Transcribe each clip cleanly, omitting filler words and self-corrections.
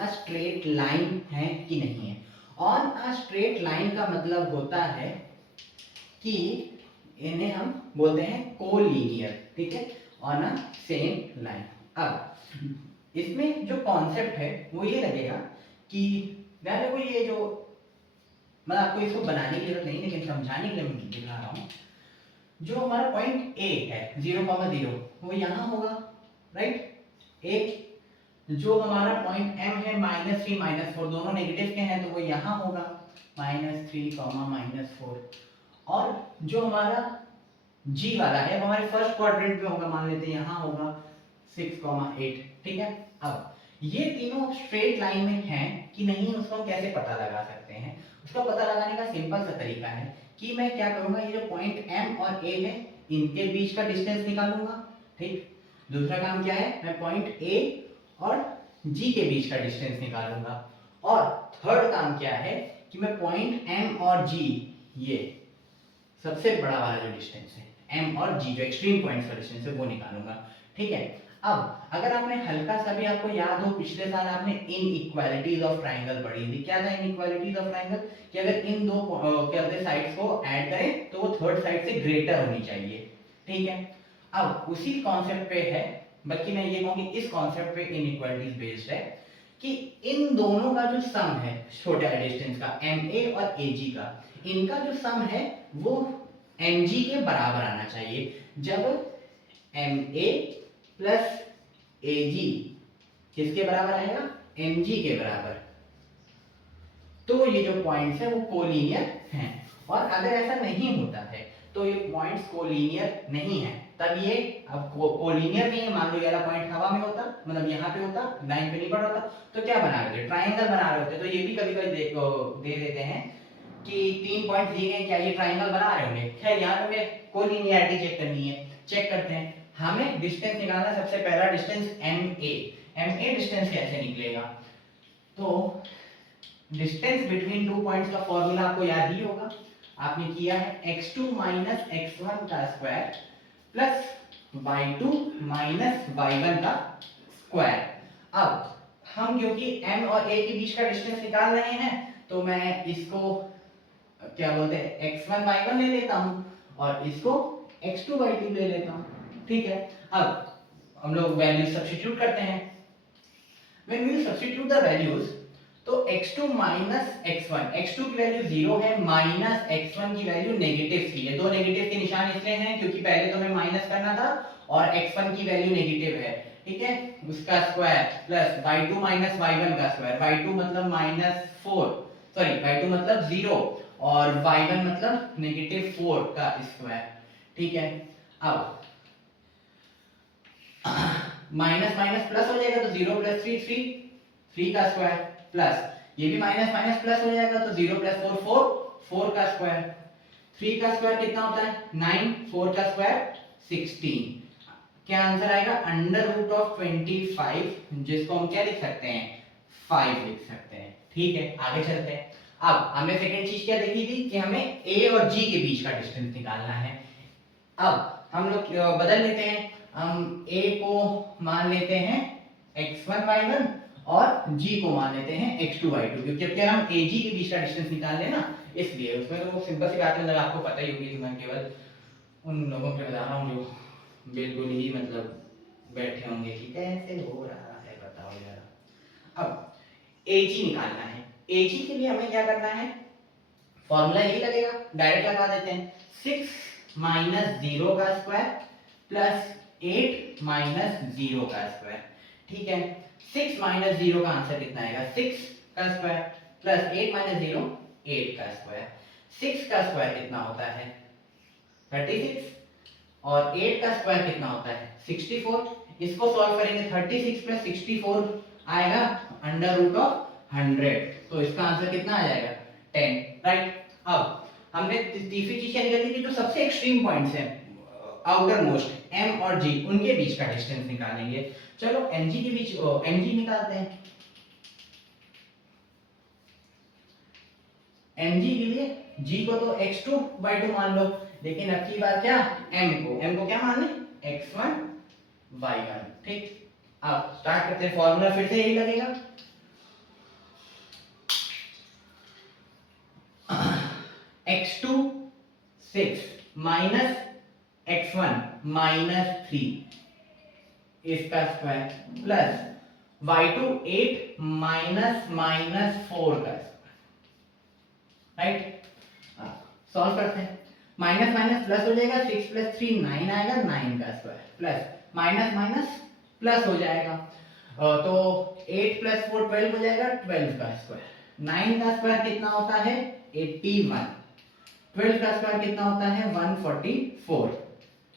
A straight line है कि नहीं है। ऑन अ स्ट्रेट लाइन का मतलब होता है कि इन्हें हम बोलते हैं कोलिनियर, ठीक है, ऑन अ सेम लाइन। अब इसमें जो कॉन्सेप्ट है वो ये लगेगा कि ध्यान रखो, ये जो मैं आपको इसको बनाने की जरूरत नहीं, लेकिन समझाने के लिए मैं दिखा रहा हूँ। जो हमारा पॉइंट ए है 0,0 वो यहाँ होगा, राइट। एक जो हमारा पॉइंट एम है -3 -4 दोनों नेगेटिव के हैं तो वो यहाँ होगा -3, -4। और जो हमारा जी वाला है वो हमारे फर्स्ट क्वाड्रेंट में होगा, मान लेते हैं यहाँ होगा 6,8, ठीक है। अब ये तीनों स्ट्रेट लाइन में हैं कि नहीं उसको हम कैसे पता लगा सकते हैं। उसका पता लगाने का सिंपल सा तरीका है कि मैं क्या करूंगा, ये जो पॉइंट एम और ए है इनके बीच का डिस्टेंस निकालूंगा, ठीक। दूसरा काम क्या है, मैं पॉइंट ए और जी के बीच का डिस्टेंस निकालूंगा। और थर्ड काम क्या है कि मैं पॉइंट एम और जी, ये सबसे बड़ा वाला जो डिस्टेंस है एम और जी, जो एक्सट्रीम पॉइंट्स का डिस्टेंस है वो निकालूंगा, ठीक है। अब अगर आपने हल्का सा भी, आपको याद हो पिछले साल आपने इनइक्वालिटीज ऑफ ट्रायंगल पढ़ी थी। क्या था इनइक्वालिटीज ऑफ ट्रायंगल, कि अगर इन दो क्या होते हैं साइड्स को ऐड करें तो वो थर्ड साइड से ग्रेटर होनी चाहिए, ठीक है। अब उसी कॉन्सेप्ट पे है, बल्कि मैं ये कहूँ कि इस कॉन्सेप्ट पे इनइक्वालिटीज बेस्ड है कि इन दोनों का जो सम है छोटे डिस्टेंस का एम ए और ए जी का, इनका जो सम है वो एम जी के बराबर आना चाहिए। जब एम ए प्लस ए जी किसके बराबर आएगा, एम जी के बराबर, तो ये जो पॉइंट्स है वो कोलिनियर हैं। और अगर ऐसा नहीं होता है तो ये पॉइंट्स कोलिनियर नहीं है, तब ये अब कोलिनियर नहीं है। मान लो ये वाला पॉइंट हवा में होता, मतलब यहाँ पे होता, लाइन पे नहीं पड़ होता, तो क्या बना रहे थे, ट्रायंगल बना रहे होते। तो ये भी कभी कभी दे देते हैं कि 3 पॉइंट दिए गए, क्या ये ट्रायंगल बना रहे होंगे। खैर यहाँ पे कोलिनियरिटी चेक करनी है, चेक करते हैं। हमें डिस्टेंस निकालना, सबसे पहला डिस्टेंस एम ए डिस्टेंस कैसे निकलेगा, तो डिस्टेंस बिटवीन टू पॉइंट्स का फॉर्मूला आपको याद ही होगा, आपने किया है x2 x1 का स्क्वायर प्लस y2 y1 का स्क्वायर। अब हम क्योंकि m और a के बीच का डिस्टेंस निकाल रहे हैं तो मैं इसको क्या बोलते हैं x1 y1 ले लेता हूं और इसको x2 y2 ले लेता हूं, ठीक है। अब हम लोग वैल्यू सब्स्टिट्यूट करते हैं। When we substitute the values, तो x2 x1, x2 की वैल्यू 0 है, x1 की वैल्यू नेगेटिव थी। ये दो नेगेटिव के निशान इसलिए हैं क्योंकि पहले तो हमें माइनस करना था और x1 की वैल्यू नेगेटिव है, ठीक है। उसका स्क्वायर प्लस y2 y1 का स्क्वायर, y2 मतलब -4, सॉरी y2 मतलब 0 और y1 मतलब -4 का स्क्वायर, ठीक है। अब माइनस माइनस प्लस हो जाएगा तो 0 + 3 3 का स्क्वायर प्लस ये भी माइनस माइनस प्लस हो जाएगा तो 0 + 4 4 का स्क्वायर। 3 का स्क्वायर कितना होता है 9, 4 का स्क्वायर 16। क्या आंसर आएगा √25, जिसको हम क्या लिख सकते हैं 5 लिख सकते हैं, ठीक है। आगे चलते हैं। अब हमें सेकंड चीज क्या देखी थी कि हमें ए और जी के बीच का डिस्टेंस निकालना है। अब हम लोग बदल लेते हैं, हम a को मान लेते हैं x1 y1 और g को मान लेते हैं x2 y2, क्योंकि अब क्या हम AG के बीच का डिस्टेंस निकाल लेना, इसलिए उसमें तो सिंपल सी बात है, मतलब आपको पता ही होगी। मैं केवल उन लोगों के बता रहा हूँ जो बिल्कुल ही मतलब बैठे होंगे कि कैसे हो रहा है बताओ जरा। अब AG निकालना है, AG के लिए हमें क्या करना है, फॉर्मूला यही लगेगा, डायरेक्ट लगा देते हैं। 6 - 0 का स्क्वायर प्लस 8 - 0 का स्क्वायर, ठीक है। 6 - 0 का आंसर कितना आएगा 6 का स्क्वायर प्लस 8 - 0 8 का स्क्वायर। 6 का स्क्वायर कितना होता है 36 और 8 का स्क्वायर कितना होता है 64। इसको सॉल्व करेंगे 36 + 64 आएगा √100, तो इसका आंसर कितना आ जाएगा 10, राइट। अब हमने तीसरी चीज क्या निकाली थी, जो सबसे एक्सट्रीम पॉइंट्स हैं आउटर मोस्ट एम और जी, उनके बीच का डिस्टेंस निकालेंगे। चलो एमजी के बीच एमजी निकालते हैं। एमजी के लिए जी को तो x2/2 मान लो, लेकिन अब की बार क्या एम को क्या माने x1 y1, ठीक। अब स्टार्ट करते हैं, फॉर्मूला फिर से यही लगेगा, x2 6 माइनस x1 -3 इसका स्क्वायर प्लस y2 8 माइनस -4 का स्क्वायर, राइट। सॉल्व करते हैं, माइनस माइनस प्लस हो जाएगा, 6 + 3 9 आएगा, 9 का square plus minus minus plus हो जाएगा, तो 8 + 4 12 हो जाएगा, 12 का स्क्वायर। 9 का स्क्वायर कितना होता है 81, 12 का स्क्वायर कितना होता है 144।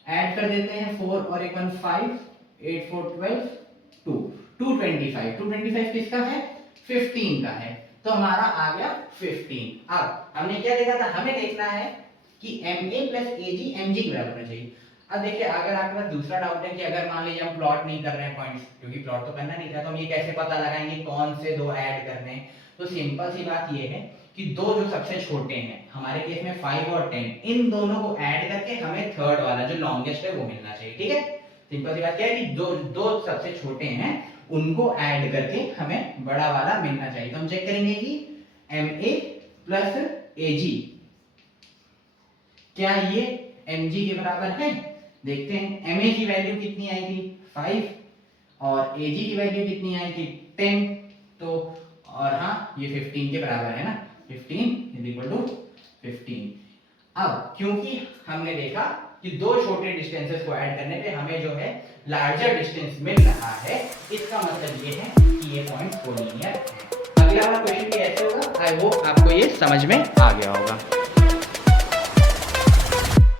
ऐड कर देते हैं 4 और 1 5, 8 4 12 2 225, 225 किसका है 15 का है, तो हमारा आ गया 15। अब हमने क्या देखा था, हमें देखना है कि MA + AG MG के बराबर होना चाहिए। अब देखिए अगर आपके पास दूसरा डाउट है कि अगर मान लीजिए हम प्लॉट नहीं कर रहे हैं पॉइंट्स, क्योंकि प्लॉट तो करना नहीं था, तो हम ये कैसे पता लगाएंगे कौन से दो ऐड करने हैं। तो सिंपल सी बात ये है कि दो जो सबसे छोटे हैं, हमारे केस में 5 और 10, इन दोनों को ऐड करके हमें थर्ड वाला जो लॉन्गेस्ट है वो मिलना चाहिए, ठीक है। सिंपल सी बात क्या है कि दो सबसे छोटे हैं उनको ऐड करके हमें बड़ा वाला मिलना चाहिए। तो हम चेक करेंगे कि MA + AG क्या ये MG के बराबर है। देखते हैं MA की वैल्यू कितनी आई थी 5 और AG की वैल्यू कितनी आई थी 10, तो और हाँ ये 15 के बराबर है ना, 15 = 15। अब क्योंकि हमने देखा कि दो छोटे डिस्टेंसेस को ऐड करने पे हमें जो है लार्जर डिस्टेंस मिल रहा है, इसका मतलब ये है कि ये पॉइंट कोलिनियर है। अगला वाला क्वेश्चन भी ऐसे होगा, आई होप आपको ये समझ में आ गया होगा।